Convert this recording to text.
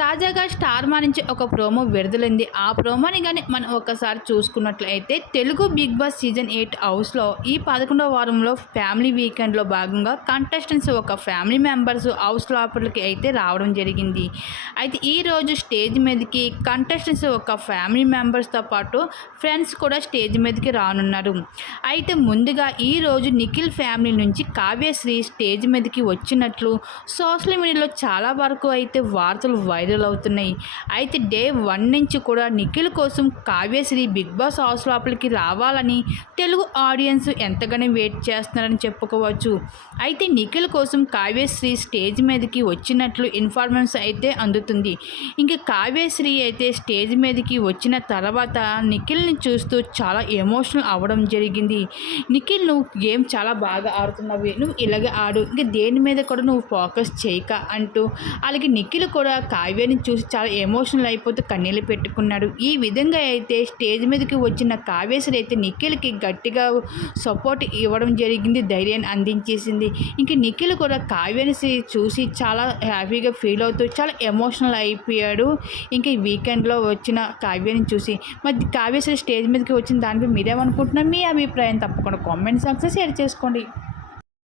తాజాగా స్టార్ మా నుంచి ఒక ప్రోమో విడుదలైంది. ఆ ప్రోమోని కానీ మనం ఒకసారి చూసుకున్నట్లయితే Telugu Bigg Boss season eight హౌస్లో ఈ పదకొండవ వారంలో ఫ్యామిలీ వీకెండ్లో భాగంగా కంటెస్టెంట్స్ ఒక ఫ్యామిలీ మెంబర్స్ హౌస్ లోపలికి అయితే రావడం జరిగింది. అయితే ఈరోజు స్టేజ్ మీదకి కంటెస్టెంట్స్ ఒక ఫ్యామిలీ మెంబర్స్తో పాటు ఫ్రెండ్స్ కూడా స్టేజ్ మీదకి రానున్నారు. అయితే ముందుగా ఈరోజు నిఖిల్ ఫ్యామిలీ నుంచి కావ్యశ్రీ స్టేజ్ మీదకి వచ్చినట్లు సోషల్ మీడియాలో చాలా వరకు అయితే వార్తలు వైరల్ అవుతున్నాయి. అయితే డే వన్ నుంచి కూడా నిఖిల్ కోసం కావ్యశ్రీ బిగ్ బాస్ హౌస్ లోపలికి రావాలని తెలుగు ఆడియన్స్ ఎంతగానో వెయిట్ చేస్తున్నారని చెప్పుకోవచ్చు. అయితే నిఖిల్ కోసం కావ్యశ్రీ స్టేజ్ మీదకి వచ్చినట్లు ఇన్ఫార్మేషన్ అయితే అందుతుంది. ఇంకా కావ్యశ్రీ అయితే స్టేజ్ మీదకి వచ్చిన తర్వాత నిఖిల్ని చూస్తూ చాలా ఎమోషనల్ అవ్వడం జరిగింది. నిఖిల్ నువ్వు గేమ్ చాలా బాగా ఆడుతున్నావు నువ్వు ఇలాగే ఆడు ఇంకా దేని మీద కూడా నువ్వు ఫోకస్ చేయక అంటూ అలాగే నిఖిల్ కూడా కావ్యని చూసి చాలా ఎమోషనల్ అయిపోతూ కన్నీళ్ళు పెట్టుకున్నాడు. ఈ విధంగా అయితే స్టేజ్ మీదకి వచ్చిన కావ్యశ్రీ అయితే నిఖిల్కి గట్టిగా సపోర్ట్ ఇవ్వడం జరిగింది ధైర్యాన్ని అందించేసింది. ఇంక నిఖిల్ కూడా కావ్యని చూసి చాలా హ్యాపీగా ఫీల్ అవుతూ చాలా ఎమోషనల్ అయిపోయాడు. ఇంక ఈ వీకెండ్లో వచ్చిన కావ్యని చూసి మరి కావ్యశ్రీ స్టేజ్ మీదకి వచ్చిన దానిపై మీరేమనుకుంటున్నారు? మీ అభిప్రాయం తప్పకుండా కామెంట్ సెక్షన్లో షేర్ చేసుకోండి.